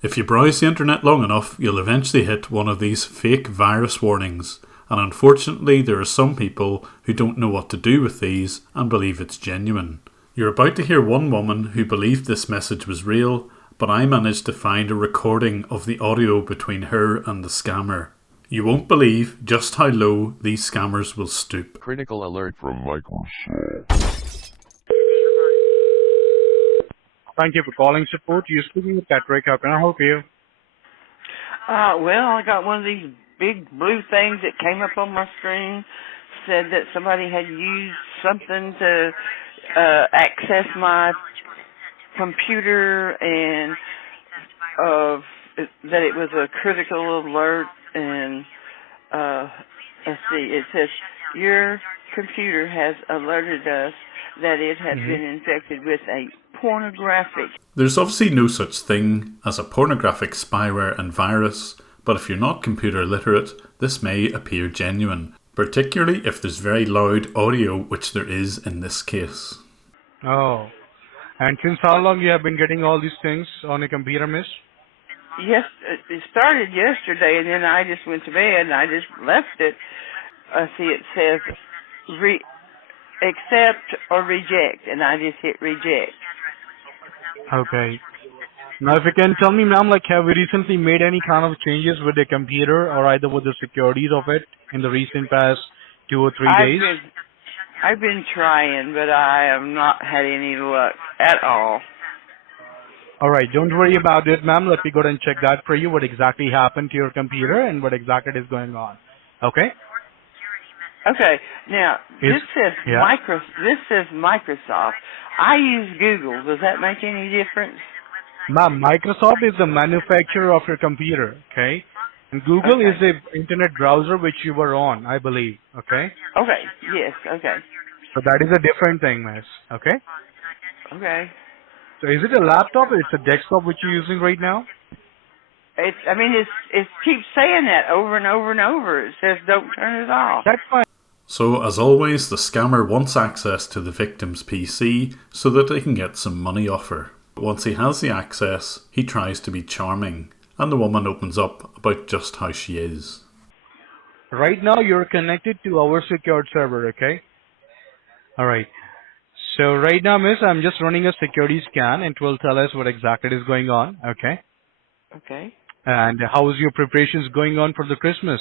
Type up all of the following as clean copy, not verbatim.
If you browse the internet long enough, you'll eventually hit one of these fake virus warnings, and unfortunately there are some people who don't know what to do with these and believe it's genuine. You're about to hear one woman who believed this message was real, but I managed to find a recording of the audio between her and the scammer. You won't believe just how low these scammers will stoop. Critical alert from Microsoft. Thank you for calling support. You're speaking with Patrick. How can I help you? Well, I got one of these big blue things that came up on my screen, said that somebody had used something to access my computer and that it was a critical alert and let's see, it says your computer has alerted us that it has been infected with a pornographic. There's obviously no such thing as a pornographic spyware and virus, but if you're not computer literate, this may appear genuine, particularly if there's very loud audio, which there is in this case. Oh. And since how long you have been getting all these things on a computer, miss? Yes, it started yesterday, and then I just went to bed and I just left it. See, it says accept or reject, and I just hit reject. Okay. Now, if you can tell me, ma'am, like, have you recently made any kind of changes with the computer or either with the securities of it in the recent past 2 or 3 days? I've been trying, but I have not had any luck at all. All right, don't worry about it, ma'am. Let me go and check that for you, what exactly happened to your computer and what exactly is going on. Okay? Okay. Now, this says Microsoft. I use Google. Does that make any difference? Ma'am, Microsoft is the manufacturer of your computer, okay? And Google is the internet browser which you were on, I believe, okay? Okay, yes, okay. So that is a different thing, miss, okay? Okay. So is it a laptop or it's a desktop which you're using right now? It keeps saying that over and over and over. It says don't turn it off. That's fine. So, as always, the scammer wants access to the victim's PC so that they can get some money off her. But once he has the access, he tries to be charming, and the woman opens up about just how she is. Right now, you're connected to our secured server, okay? Alright. So, right now, miss, I'm just running a security scan and it will tell us what exactly is going on, okay? Okay. And how is your preparations going on for the Christmas?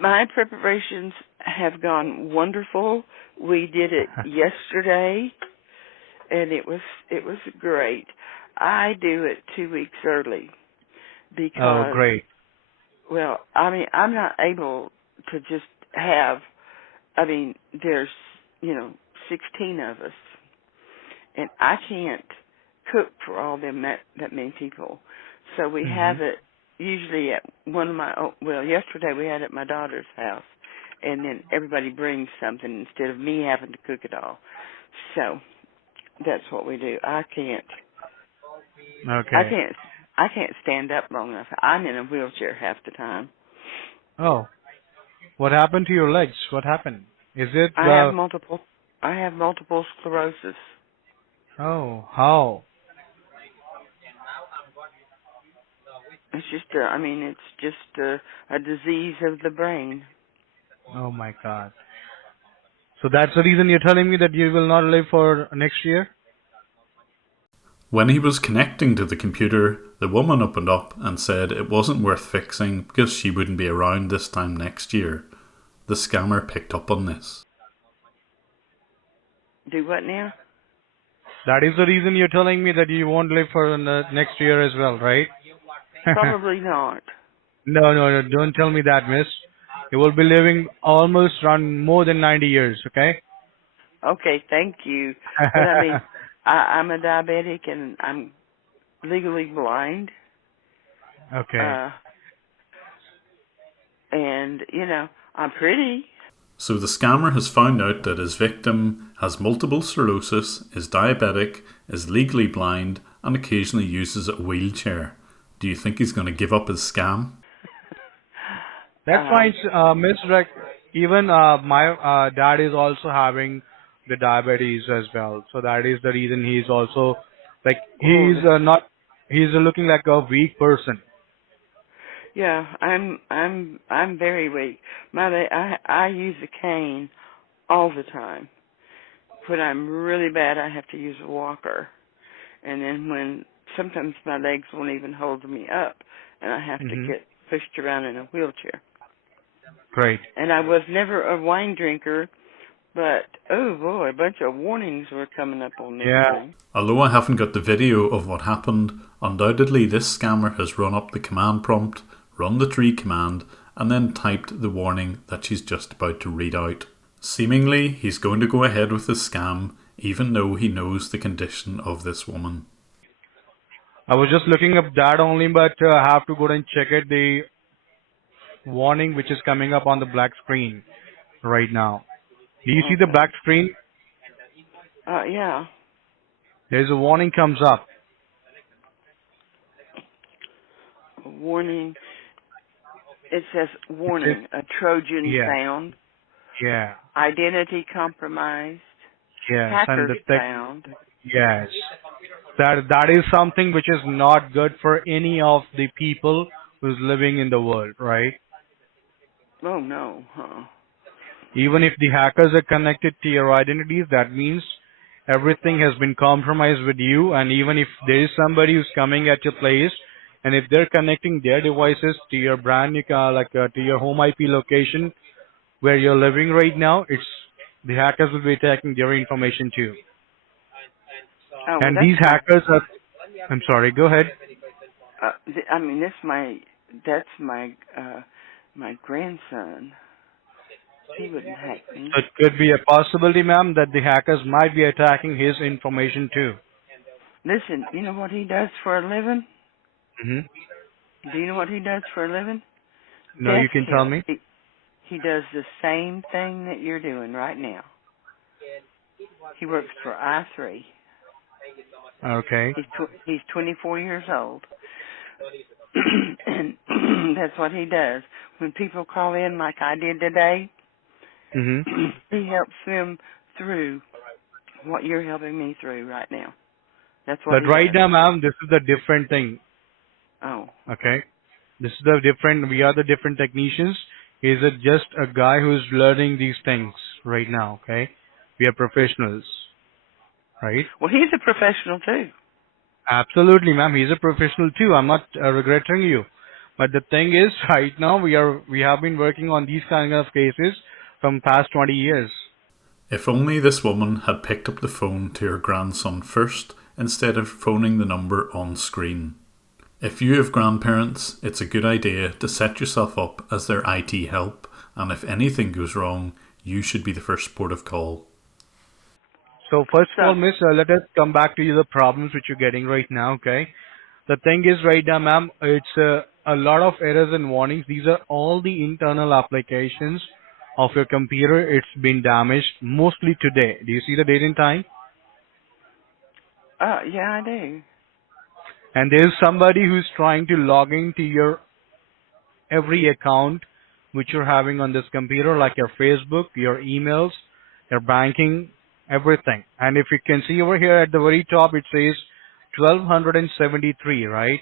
My preparations have gone wonderful. We did it yesterday, and it was great. I do it 2 weeks early because. Oh, great. Well, I mean, I'm not able to just have. I mean, there's 16 of us, and I can't cook for all them that many people. So we have it usually at one of my, yesterday we had it at my daughter's house, and then everybody brings something instead of me having to cook it all. So that's what we do. I can't stand up long enough. I'm in a wheelchair half the time. Oh, what happened to your legs? What happened? Is it? I have multiple sclerosis. Oh, how? It's just, it's just a disease of the brain. Oh my God. So that's the reason you're telling me that you will not live for next year? When he was connecting to the computer, the woman opened up and said it wasn't worth fixing because she wouldn't be around this time next year. The scammer picked up on this. Do what now? That is the reason you're telling me that you won't live for next year as well, right? Probably not. No, don't tell me that, miss. You will be living almost around more than 90 years, okay? Okay, thank you. But I mean, I'm a diabetic and I'm legally blind. Okay. And, I'm pretty. So the scammer has found out that his victim has multiple sclerosis, is diabetic, is legally blind, and occasionally uses a wheelchair. Do you think he's going to give up his scam? That's fine, Miss Rec. Even my dad is also having the diabetes as well. So that is the reason he's also, he's not He's looking like a weak person. Yeah, I'm very weak. I use a cane all the time. When I'm really bad, I have to use a walker. And then when sometimes my legs won't even hold me up, and I have to Hmm. get pushed around in a wheelchair. Great. And I was never a wine drinker, but oh boy, a bunch of warnings were coming up on this Yeah. thing. Although I haven't got the video of what happened, undoubtedly this scammer has run up the command prompt, run the tree command, and then typed the warning that she's just about to read out. Seemingly, he's going to go ahead with the scam, even though he knows the condition of this woman. I was just looking up that only, but I have to go and check it. The warning which is coming up on the black screen right now. Do you see the Okay. black screen? Yeah. There's a warning comes up. A warning. It says It says, warning, a Trojan yeah, found, yeah, identity compromised, yes, and hackers the tech, found. yes. That is something which is not good for any of the people who's living in the world, right? Oh no, huh? Even if the hackers are connected to your identities, that means everything has been compromised with you. And even if there is somebody who's coming at your place, and if they're connecting their devices to your brand new to your home IP location where you're living right now, it's the hackers will be taking their information too. Oh well, And these hackers are, I'm sorry, go ahead. I mean, that's my grandson. He wouldn't hack me. So it could be a possibility, ma'am, that the hackers might be attacking his information too. Listen, you know what he does for a living? Hmm. Do you know what he does for a living? No, Death you can tell kill. me. He does the same thing that you're doing right now. He works for I3. Okay. He's 24 years old, and that's what he does. When people call in like I did today, Hmm. he helps them through what you're helping me through right now. That's what But he right does. now, ma'am, this is the different thing. Oh, Okay. This is the different, we are the different technicians. He's just a guy who's learning these things right now. Okay. We are professionals, right? well, he's a professional too. Absolutely, ma'am. He's a professional too. I'm not regretting you. But the thing is, right now we have been working on these kind of cases from past 20 years. If only this woman had picked up the phone to her grandson first instead of phoning the number on screen. If you have grandparents, it's a good idea to set yourself up as their IT help, and if anything goes wrong, you should be the first port of call. So first of So, all, miss, let us come back to the problems which you're getting right now, okay? The thing is right now, ma'am, it's a lot of errors and warnings. These are all the internal applications of your computer. It's been damaged mostly today. Do you see the date and time? yeah, I do. And there's somebody who's trying to log into your every account which you're having on this computer, like your Facebook, your emails, your banking, everything. And if you can see over here at the very top, it says 1273, right?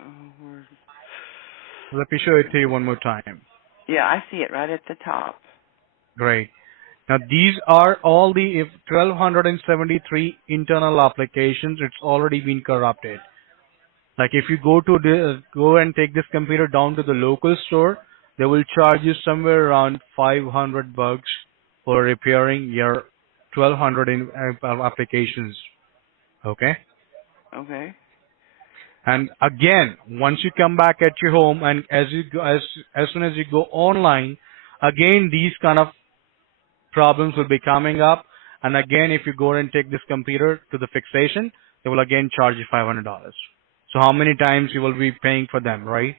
Oh, Let me show it to you one more time. yeah, I see it right at the top. Great. Now these are all the 1273 internal applications. It's already been corrupted. Like if you go and take this computer down to the local store, they will charge you somewhere around 500 bucks for repairing your 1200 applications. Okay? Okay. And again, once you come back at your home and as soon as you go online, again these kind of problems will be coming up. And again, if you go and take this computer to the fixation, they will again charge you $500. So how many times you will be paying for them, right?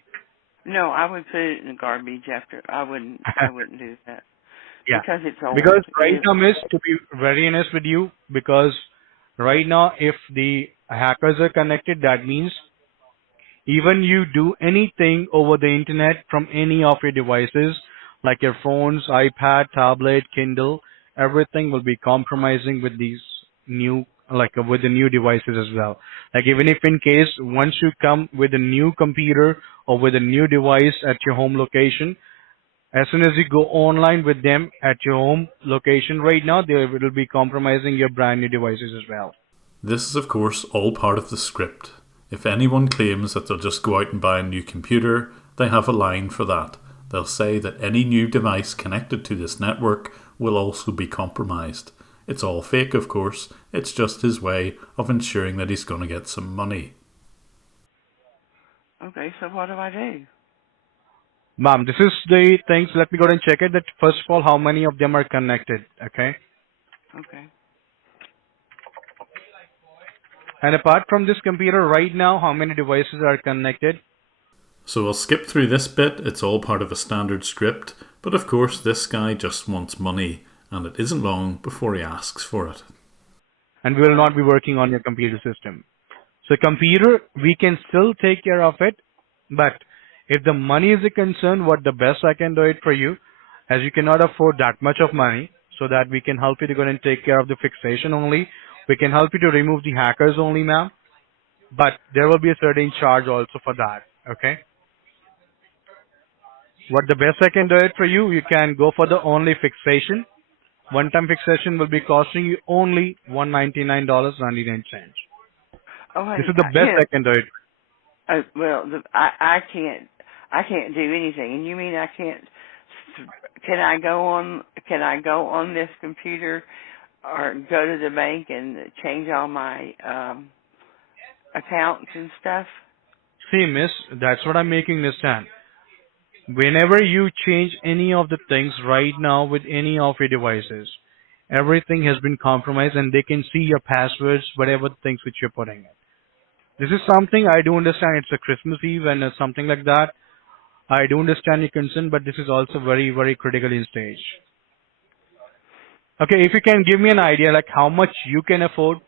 No, I would put it in the garbage after. I wouldn't do that Yeah. because it's Because old. right now, miss, to be very honest with you, because right now, if the hackers are connected, that means even you do anything over the internet from any of your devices, like your phones, iPad, tablet, Kindle, everything will be compromising with these new with the new devices as well. Like even if in case once you come with a new computer or with a new device at your home location, as soon as you go online with them at your home location right now, they will be compromising your brand new devices as well. This is, of course, all part of the script. If anyone claims that they'll just go out and buy a new computer, they have a line for that. They'll say that any new device connected to this network will also be compromised. It's all fake, of course. It's just his way of ensuring that he's going to get some money. Okay, so what do I do? Ma'am, this is the things. Let me go and check it. That first of all, how many of them are connected? Okay. Okay. And apart from this computer right now, how many devices are connected? So I'll skip through this bit. It's all part of a standard script. But of course, this guy just wants money, and it isn't long before he asks for it. And we will not be working on your computer system. So computer, we can still take care of it, but if the money is a concern, what the best I can do it for you, as you cannot afford that much of money, so that we can help you to go and take care of the fixation only. We can help you to remove the hackers only, ma'am. But there will be a certain charge also for that. Okay. What the best I can do it for you, you can go for the only fixation. One-time fixation will be costing you only $199.99. Oh, This wait, is the best I can do it. well, I can't do anything. And you mean I can't? Can I go on? Can I go on this computer, or go to the bank and change all my accounts and stuff? See, miss, that's what I'm making this stand. Whenever you change any of the things right now with any of your devices, everything has been compromised and they can see your passwords, whatever things which you're putting in. This is something I do understand. It's a Christmas Eve and something like that. I do understand your concern, but this is also very, very critical in stage. Okay, if you can give me an idea like how much you can afford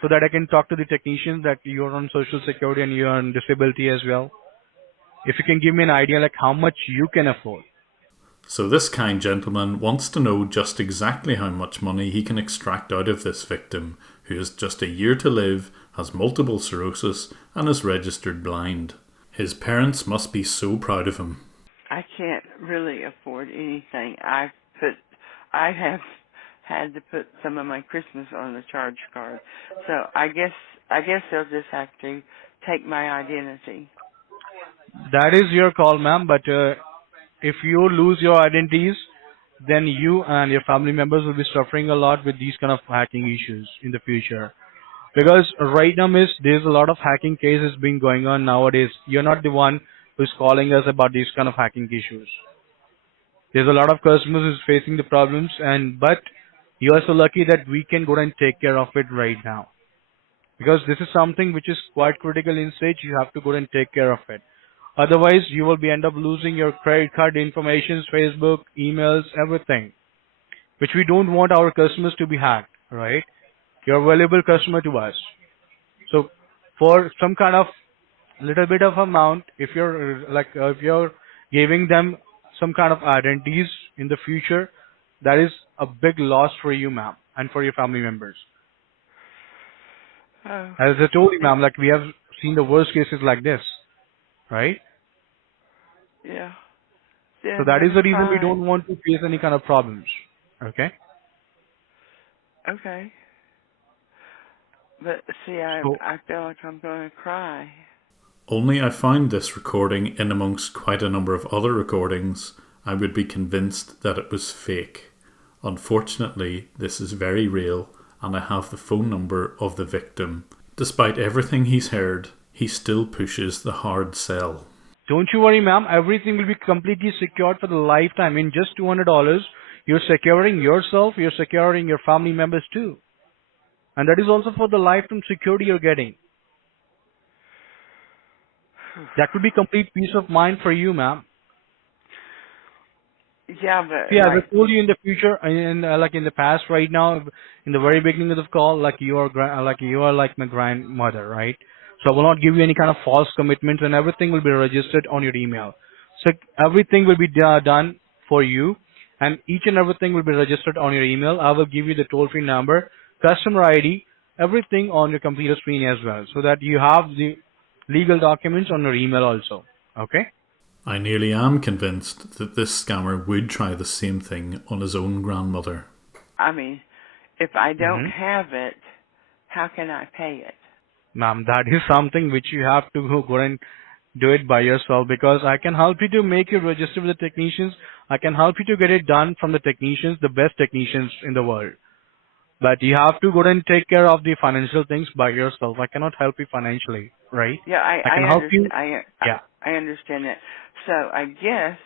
so that I can talk to the technicians that you're on social security and you're on disability as well. If you can give me an idea like how much you can afford. So this kind gentleman wants to know just exactly how much money he can extract out of this victim, who has just a year to live, has multiple sclerosis, and is registered blind. His parents must be so proud of him. I can't really afford anything. I have had to put some of my Christmas on the charge card. So I guess they'll just have to take my identity. That is your call, ma'am, but if you lose your identities, then you and your family members will be suffering a lot with these kind of hacking issues in the future. Because right now, miss, there's a lot of hacking cases being going on nowadays. You're not the one who's calling us about these kind of hacking issues. There's a lot of customers who's facing the problems, but you are so lucky that we can go and take care of it right now. Because this is something which is quite critical in stage, you have to go and take care of it. Otherwise, you will be end up losing your credit card information, Facebook, emails, everything, which we don't want our customers to be hacked, right? You're a valuable customer to us. So for some kind of little bit of amount, if you're giving them some kind of identities in the future, that is a big loss for you, ma'am, and for your family members. Oh, As I told you, ma'am, like we have seen the worst cases like this, right? yeah. So Yeah, that is that's the reason we fine. don't want to face any kind of problems. Okay? Okay. But see, So I feel like I'm going to cry. Only I found this recording in amongst quite a number of other recordings, I would be convinced that it was fake. Unfortunately, this is very real, and I have the phone number of the victim. Despite everything he's heard, he still pushes the hard sell. don't you worry, ma'am. Everything will be completely secured for the lifetime. In just $200, you're securing yourself, you're securing your family members too. And that is also for the lifetime security you're getting. That would be complete peace of mind for you, ma'am. Yeah, See, but as like, I told you in the future, like in the past, right now, in the very beginning of the call, like you are like my grandmother, right? So I will not give you any kind of false commitments, and everything will be registered on your email. So everything will be done for you, and each and everything will be registered on your email. I will give you the toll-free number, customer ID. everything on your computer screen as well, so that you have the legal documents on your email also. Okay? I nearly am convinced that this scammer would try the same thing on his own grandmother. I mean, if I don't Mm-hmm. have it, how can I pay it? Ma'am, that is something which you have to go and do it by yourself, because I can help you to make you register with the technicians. I can help you to get it done from the technicians, the best technicians in the world. But you have to go and take care of the financial things by yourself. I cannot help you financially, right? Yeah, I I can help understand. you. Yeah. I understand that. So I guess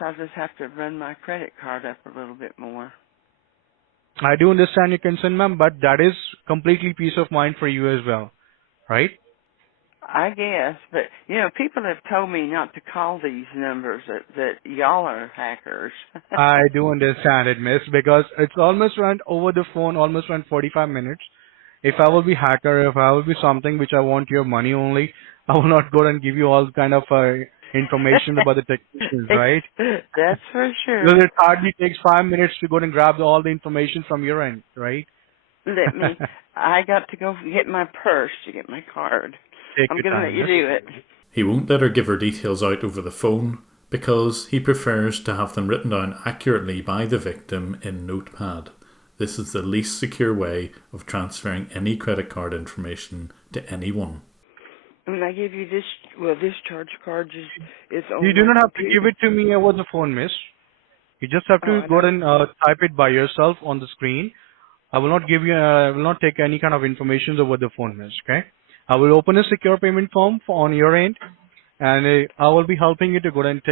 I'll just have to run my credit card up a little bit more. I do understand your concern, ma'am, but that is completely peace of mind for you as well, right? I guess, but people have told me not to call these numbers, that y'all are hackers. I do understand it, miss, because it's almost went over the phone, almost went 45 minutes. If I will be hacker, if I will be something which I want your money only, I will not go and give you all kind of information about the technicians, right? That's for Because sure. it hardly takes 5 minutes to go and grab all the information from your end, right? Let me. I got to go get my purse to get my card. Take I'm your gonna let time, you miss. do it. He won't let her give her details out over the phone because he prefers to have them written down accurately by the victim in Notepad. This is the least secure way of transferring any credit card information to anyone. When I give you this, this charge card is You on do my not have to give computer. it to me over the phone, miss. You just have Oh, to I go don't. and type it by yourself on the screen. I will not give you, I will not take any kind of information over the phone, miss, okay? I will open a secure payment form on your end, and I will be helping you to go and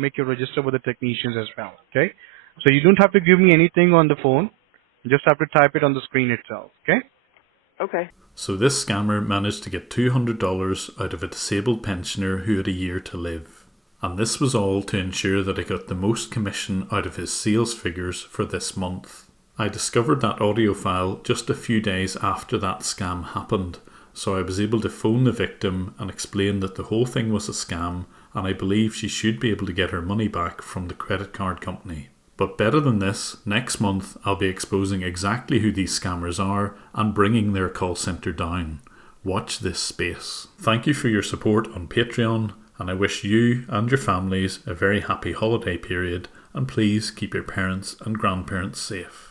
make your register with the technicians as well, okay? So you don't have to give me anything on the phone. You just have to type it on the screen itself, okay? Okay. So this scammer managed to get $200 out of a disabled pensioner who had a year to live. And this was all to ensure that he got the most commission out of his sales figures for this month. I discovered that audio file just a few days after that scam happened, so I was able to phone the victim and explain that the whole thing was a scam and I believe she should be able to get her money back from the credit card company. But better than this, next month I'll be exposing exactly who these scammers are and bringing their call centre down. Watch this space. Thank you for your support on Patreon, and I wish you and your families a very happy holiday period, and please keep your parents and grandparents safe.